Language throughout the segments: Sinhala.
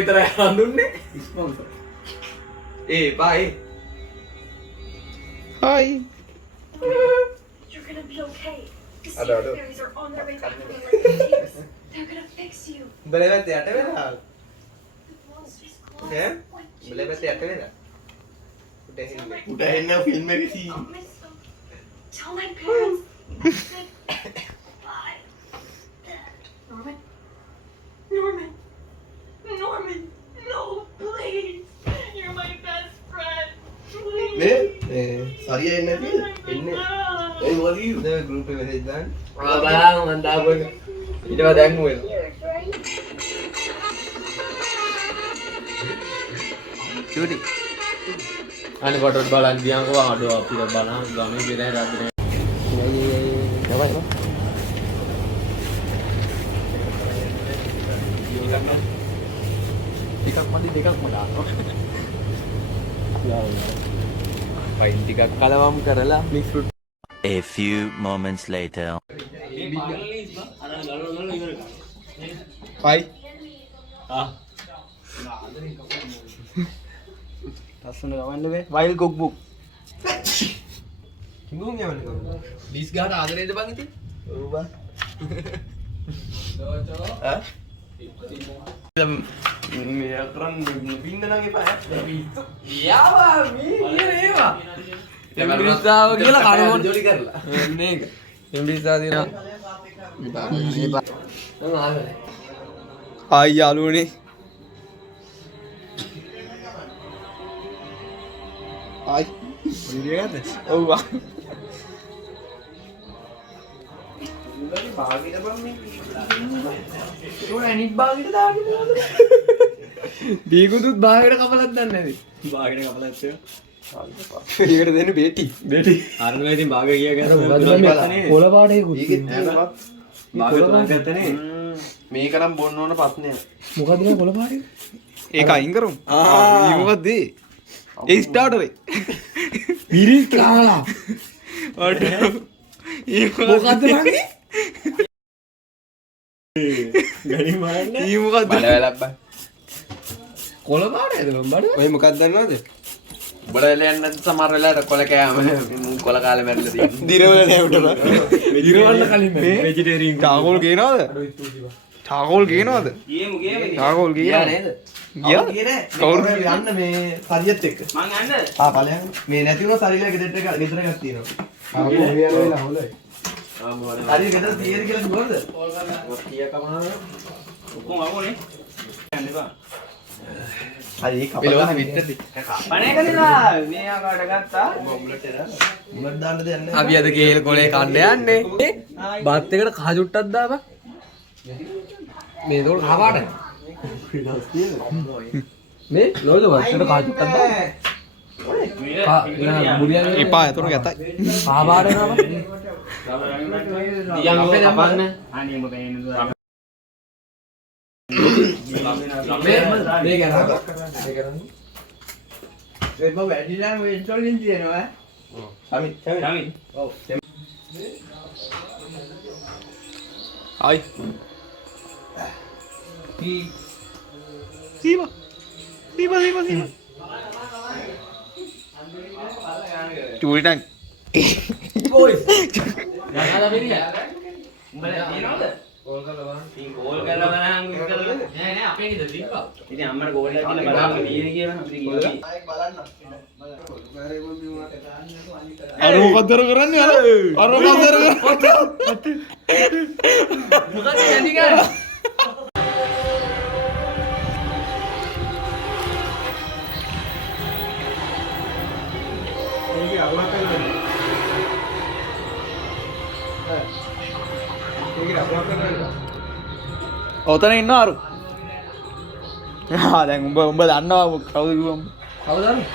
විතරයි හඳුන්නේ. Sponsor. bye. Hi. You're gonna be okay. The secret fairies are on their way back from the tears. They're gonna fix you. බලවත් යට වෙලා. The monster's claws. ඈ? බලවත් යට වෙලා. උඩ එන්න ෆිල්ම් එකේ scene. I'll miss them. Tell my parents. Bye. Norman? Norman? Norman! No, please! You're my best friend! Please! Sorry එන්නේ නැති. එන්නේ. ඒ මොකද කිව්වේ? දැන් ගෲප් එකේ මෙසේජ් දාන්න. බලන්න මන් දාපු එක. ඊට පස්සේ දැන් මොකද? චූටි. අනේ කොට බලන් ගියාන්කෝ ආඩෝ අපිට බලන්න ගමේ බෙදලා රද්දනේ. ටිකක් මදි දෙකක්ම දානවා. වයින් ටිකක් කලවම් කරලා mix fruit. A few moments later. Bye. ලස්සන ගමන්න වේ. Wild cook book. කිඹුන් යවන්නේ කොහොමද? ලිස් ගහට ආදරේද බං ඉතින්? ඔව් බං. ඈ? මේ අතරන් බින්න නම් එපා ඈ. යාවා මේ ඒවා. එම්බිරිස්සාව කියලා කනමොන් ජොලි කරලා. මේක. එම්බිරිස්සාව දිනා. ආයි යාළුවනේ. ආයි. වීඩියෝ ගන්නද? ඔව් බා. බාගෙට බං මේ. ඒක අනිත් බාගෙට දාන්නේ මොකද? දීගුදුත් බාගෙට කපලක් දන්නේ නැති. බාගෙට කපලත් ඒක. ඒකට දෙන්නේ බේටි. බේටි. අරනවා ඉතින් භාගය කියා ගන්න. කොළ පාටේකුත්. ඒකෙත් තියෙනවා. භාගය තුනක් ගත්තනේ. මේක නම් බොන්න ඕන ප්‍රශ්නයක්. මොකද නේ කොළ පාටේ? ඒක අයින් කරමු. මොකද ඒ ස්ටාර්ටරේ. මිරිස් කාලා. මොකද්ද මන්නේ? ගණි මාන්නේ. ඊ මොකද්ද? බඩ වැලක් බං. කොළ පාටේද බඩ? ඔය මොකක්ද දන්නවද? බඩ වැල යන්නේ නැත්නම් සමහර වෙලාවට කොළ කෑම කොළ කාලේ මැරිලා තියෙනවා. දිරවල නෑවට බං. දිරවන්න කලින් මේ වෙජිටේරියන්. ටාගෝල් ගේනවද? ටාගෝල් ගේනවද? ගියමු ටාගෝල් ගියා නේද? ගියා? කවුරු යන්න මේ සරියත් එක්ක. මං යන්නද? ඵලයන් මේ නැති වුණා සරියලා ගෙදරට ගෙදර එකක් තියෙනවා. ටාගෝල් ගියා වෙලා හොඳයි. හරි ගෙදර තියෙන කියලා කිව්වද? ඔක්කොම ආවෝනේ. යන්න බා. හරි ඒක කපලා විතරද? පණේ කලිලා මේ ආකාරයට ගත්තා. බොම්ලට දාන්න දෙයක් නැහැ. අපි අද කේල් කොලේ කන්න යන්නේ. බත් එකට කහ චුට්ටක් දාපන්. මේ දොල් කහ පාටයි. මේ ලෝද බත් එකට කහ චුට්ටක් දාපන්. එපා එතන ගැතයි. කහ පාටේ නම. දියන් අපේ අපන්න. අනේ උඹ පේන්නේ නේද? මේ ගැන ඒ බව වැඩිලා මේ ඉන්ස්ටෝලින් තියෙනවා ඈ. සමි. ඔව්. ආයි. සීමා. චූරි ටැංක්. බොයිස්. යනවා බෙරිලා. උඹලා තියනවද? කෝල් කරලා බලන්න. ඉතින් කෝල් කරලා බලන්න ඉස්සරලා. නෑ අපේ නේද තිබ්බා. ඉතින් අම්මට කෝල් එකක් කියලා බලන්න තියෙන්නේ කියලා අපිට කිව්වා. ආයෙත් බලන්න. අර මොකද කරන්නේ අර මොකද කරන්නේ මොකද නැති ගන්නේ? ඔතන ඉන්න අරු. දැන් උඹ දන්නවා කවුද කිව්වම. කවුද දන්නේ?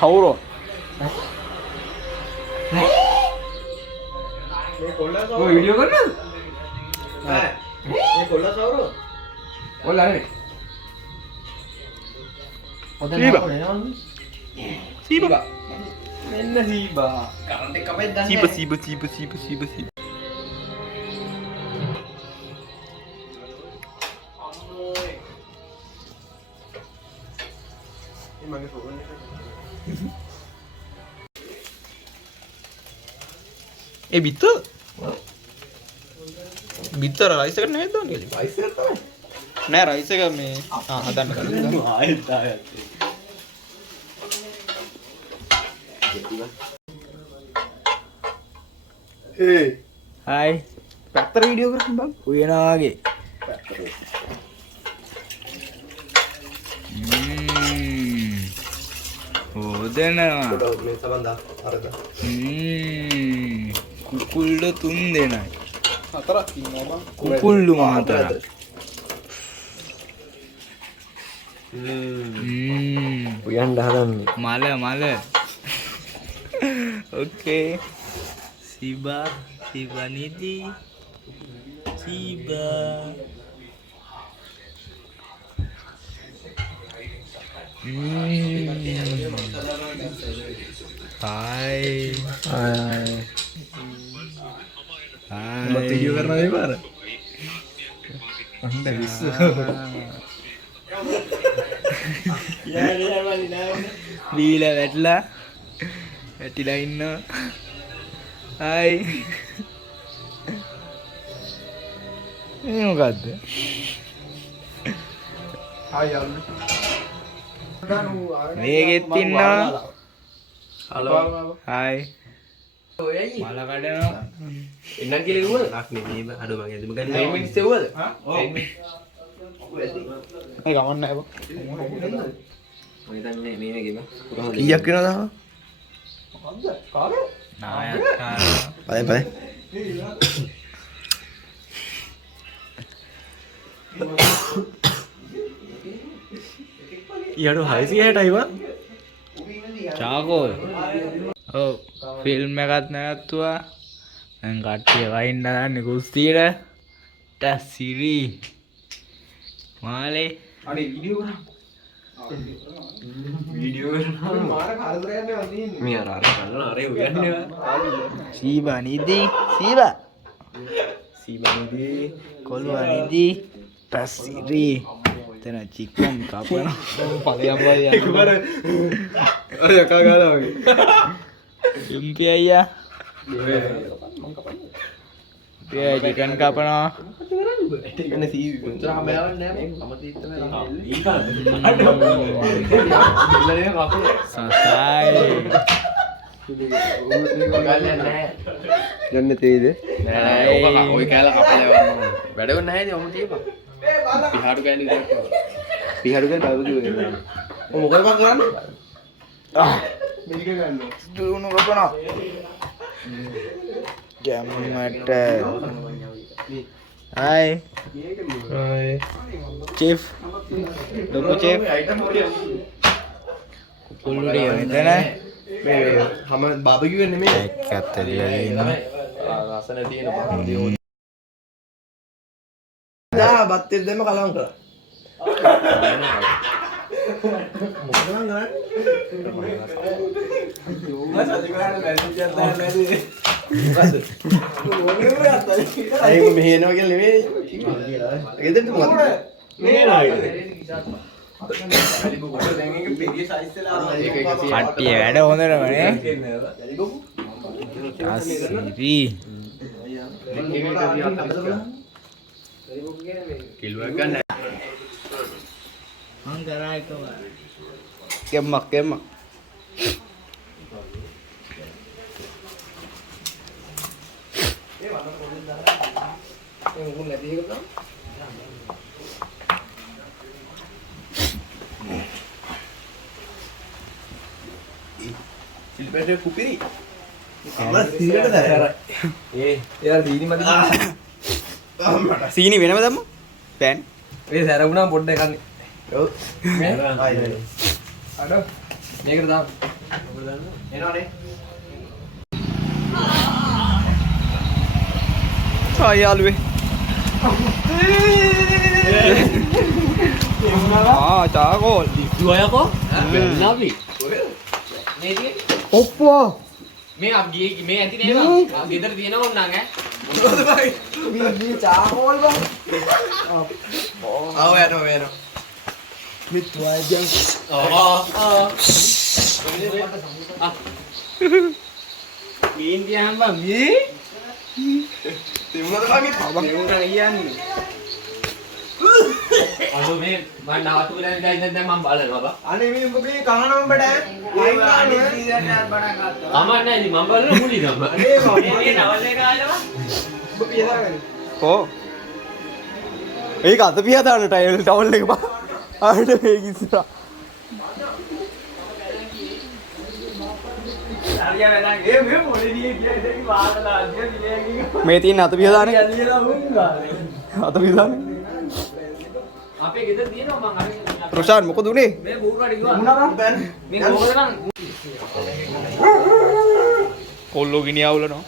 කවුරෝ? මේ කොල්ලා ඔය වීඩියෝ කරනවද? නෑ. මේ කොල්ලා සවුරෝ. ඔයාලා නෙමෙයි. ඔතන සීබා. නේද? සීබා. මෙන්න සීබා. කරන්ට් එක කපෙත් දන්නේ සීබා. ඒ බිත්තර බිත්තර රයිස් එකට නෙමෙයි දාන්නේ රයිස් එක තමයි. නෑ රයිස් එක මේ හදන්න කරලා ආයෙත් ආයෙත්. ඒ හායි පැත්තට වීඩියෝ කරන්න බං උයනාගේ හොදනවා මේ සබන්දා අරද. කුකුල්ලු 3 දෙනයි හතරක් ඉන්නවා බං. කුකුල්ලු මාතරක් උයන් හදන්නේ. මල ඕකේ සිබා නිදි සිබා hai video karena ini mana? Anda bisa. බීලා වැටිලා ඉන්නවා හායි මේ මොකද්ද Hai Aldo. මේකෙත් ඉන්නවා Halo. හායි මල කඩනවා එන්නම් කියලා කිව්වද? ආක් නෙමෙයි බං. අඩෝ මං ඇදම ගන්න 10 minutes එව්වද? හා? ඒ ගමන් නැහැ බං මම හිතන්නේ මේ වගේ බං. කීයක් වෙනවද? මොකද්ද? කාගේ? නායක පලයි පලයි. ඊට 660යි බං චාකෝල් ඔව් ෆිල්ම් එකක් නැවතුවා දැන් කට්ටිය වයින් දාන්නේ කුස්සියට ටස්සිරි මාලේ අනේ වීඩියෝ කරා. වීඩියෝ කරනවා. මාර කාර්යයක් නේ වදින්නේ. මේ අර කල්ලා අර උයන්නේ. සීබා නිදි සීබා නිදි කොළුවා නිදි ටස්සිරි තන චිකන් කපන පලයම් වයි යන්න අර යකා ගාලා වගේ. ඉම්පි අයියා චිකන් කපනවා ඉතින් සීවි කොච්චර හම්බයවන්නේ නැහැ මම තීත්ත මේ සසයි යන්න තේද? ඔය කෑල්ල කපලා යවන්න වැඩක් නැහැ නේ ඔම තියපන් පිහාරු කෑල්ල විතරක් පිහාරු ගන්න බබු කිව්වේ. ඔය මොකද බං කරන්නේ මේක ගන්න. දුණු කපනවා ගැම්මට හායි චීෆ් ලොකු චීෆ් කුකුල්ලුඩිය මෙතන මේ හැම බාබකියු නෙමෙයි එක්කත් එළියේ ඉන්න රසන තියෙන බං යා බත්තේ දෙම කලවම් කරා. මොකද මං කරන්නේ මොකද අයික මෙහෙනවා කියලා නෙමෙයි. ගෙදරට මොකද? කට්ටිය වැඩ හොඳටමනේ අස්සිරි කිලුවක් ගන්න මං කරා එකම කෙම්මක් සිල්පැටේ කුපිරි අම්මා සීනියට දැරයි. එයාලා සීනි මදි සීනි වෙනම දැම්ම පෑන් ඒ සැරුණා පොඩ්ඩ එකන්නේ ඔව්. මේ ආයි. අඩෝ මේකට දාන්න මොකද දාන්න එනවනේ යාළුවේ චාකෝල් දුවයකෝ වෙන්නවි. මේ තියෙන්නේ ඔප්පෝ. මේ අපි මේ ඇති නේද? ගෙදර තියෙනවා ඕන නං ඈ. මොකද බයි මේ චාකෝල් බං. ආව යනවා Mit wajang. Min dia hamba mi. තිබුණාද බං? Orang iyan. අඩෝ මේ මම නවතු වෙලා ඉඳන් දැන් මම බලනවා බා. අනේ මේ උඹේ කනම බඩ. Anis season ni bana kata. කමන්නේ ඉතින් මම බලන මුලින්ම. අනේ මේ නවල් එක ආලවා. උඹ පියදාගෙන. Oh. ඒක අත පියා දාන්න ටවල් එක බා. ආට මේක ඉස්සරහ. හරිය වැඩක්. මේ පොලිසිය කියලා ඉතින් වාදලා අධ්‍ය දිනේ මේ තියෙන අත පියා දාන්නේ. කියලා වුණා. අත පියා දාන්නේ. අපේ ගෙදර තියෙනවා මං අරගෙන. රොෂාන් මොකද උනේ? මේ බූරුවට කිව්වා. මේ කොහොමද නම් කොල්ලෝ ගිනියවුලනවා.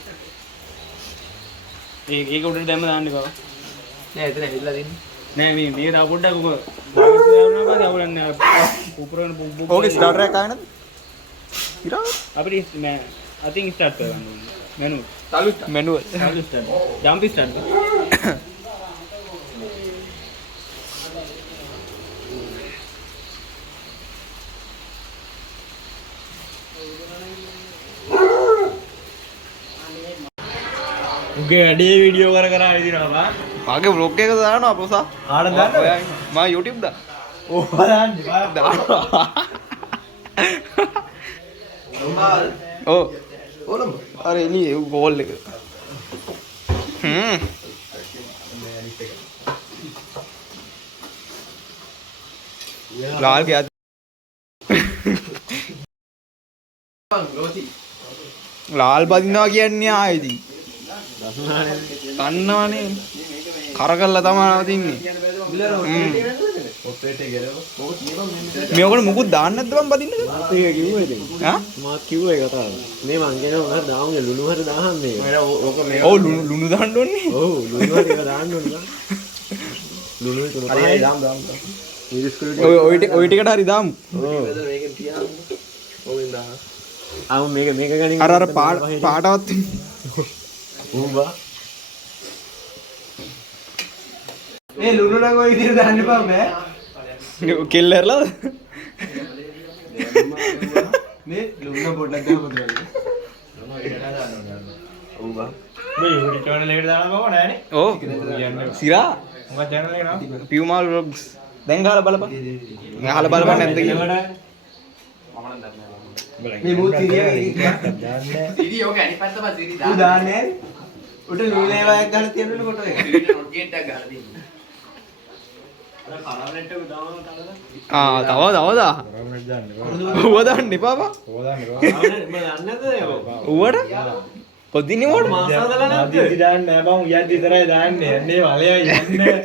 ඒක උඩට දැම්ම දාන්න බා. නෑ එතන හිල්ලා දෙන්නේ. නෑ මේ තා පොඩ්ඩක් ඔබ දාන්න බා අවුලන්නේ උපරන ඕකේ ස්ටාර්ටර් එකක් ආවේ නැද්ද? ඉරා අපිට මම අතින් ස්ටාර්ට් කරගන්න ඕනේ. Manual start. Jump start. උගේ වැඩි වීඩියෝ කර ඉදිනවා බා. ආගේ vlog එක දානවා පොසා. ආඩ දාන්න. මම YouTube දා. ඕ බලන්න බා. Oh. ඕනම. අර එළියේ ගෝල් එක. लाल क्या लाल බදිනවා කියන්නේ ආයිදී කන්නවනේ කරකල්ලා තමයි නවතින්නේ මේ ඔකට මුකුත් දාන්න නැද්ද මම බදින්නද ඒක කිව්වේ ඉතින් හා මාත් කිව්වා ඒ කතාව මේ මං කියනවා උනත් දාමුගේ ලුණු හරි දාහන් මේ ඕක මේ ඔව් ලුණු දාන්න ඕනේ ඔව් ලුණු හරි එක දාන්න ඕනේ ලුණු තුන හරි දාම් ඔය ටිකට හරි දාමු මේකෙන් තියාමු. ඕකෙන් දාන්න. ආ මේක ගනින් අර පාටවත් උඹා. මේ ලුණු නම් ඔය විදිහට දාන්න එපා බෑ. කෙල්ලර්ලාද මේ ලුණු පොඩ්ඩක් ගහමු දෙන්න. උඹා. මේ YouTube channel එකට දාන්න බව නෑනේ ඔව් සිරා මොකක්ද channel එක නම පියුමාල් vlogs දැන් ගහලා බලපන් මේ අහලා බලපන් නැද්ද කියලා මේ මොකද සිරියා දාන්නේ සිරි ඔක අනිත් පැත්ත බා සිරි උ දාන්නේ උට ලුණු ලේවායක් ගහලා තියෙනවලු කොට එක. නෝට් ගේට් එකක් ගහලා තියෙනවා. ආ තව දා ඌව දාන්න එපා බා ඌවට කොදින්නේ මොකටද මාසවදලා නැද්ද දාන්න නෑ බං උයන් විතරයි දාන්නේ යන්නේ වලේ යන්නේ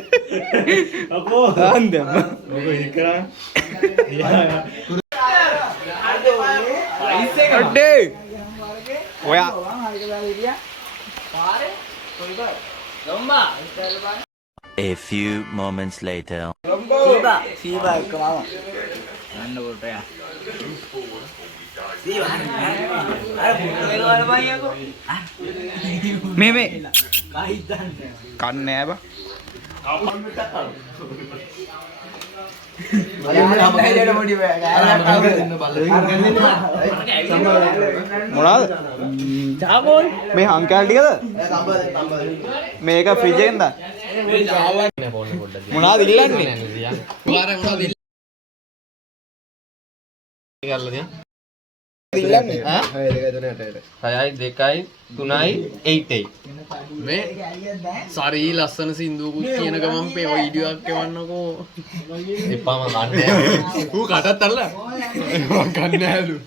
අපෝ දාන්න ඔක ඉකරා අඩේ ඔයා A few moments later. සීබා එක මාම යන්න කොට යා සීබා අර පුටු වල බයියකෝ මේ කයි දන්නේ කන්නේ නෑ බා මොනවාද චාකෝල් මේ හංකාල් ටිකද මේක ෆ්‍රිජ් එකෙන් දාන්න මොනවාද ඉල්ලන්නේ ඉල්ලන්නේ ඈ 6යි 2යි 3යි 8යි මේ සරී ලස්සන සින්දුවකුත් කියන ගමන් මේ වීඩියෝ එකක් එවන්නකෝ එපා මම ගන්නෑ ඌ කටත් අල්ල මම ගන්නෑලු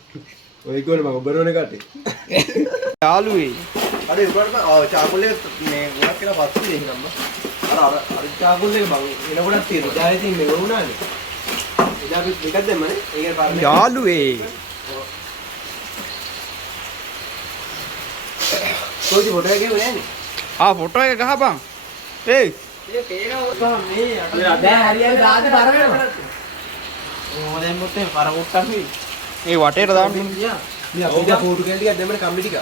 ඔය කොහොමද මම ඔබරෝනේ කටේ. යාළුවේ අර උඩට චාකුල් එක මේ ගොඩක් කියලා පස්සෙ දෙන්නම්ම. අර චාකුල් එක බං එනකොටත් තියෙනවා. දැන් ඉතින් මේ වුණානේ. එදා අපි දෙකක් දැම්මනේ. ඒකේ පාරේ යාළුවේ කොහොමද ෆොටෝ එකේ වෙන්නේ? ආ ෆොටෝ එක ගහපන් ඒයි මේ පේනවා මේ දැන් හරියට දාන්න බර වෙනවා. මොකද මොත්තේ කරමුට්ටක් නේ. ඒ වටේට දාන්න මේ අපි දැන් ෆෝටෝ කැල් ටිකක් දැම්මනේ කම්බි ටික.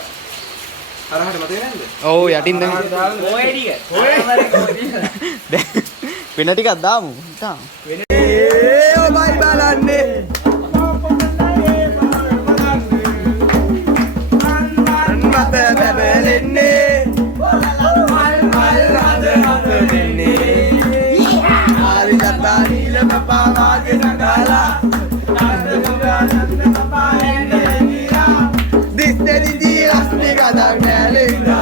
අරහට මතේ නැද්ද? ඔව් යටින් දැන් ඔය ටික. වෙන ටිකක් දාමු හිතා ඔබයි බලන්නේ මත බැබලෙන්නේ මල් රඳ හදන්නේ ආරි දතා නීල පපා වාගේ නගලා දිස්තෙලි දී රස්නේ ගදක් නෑලෙන්න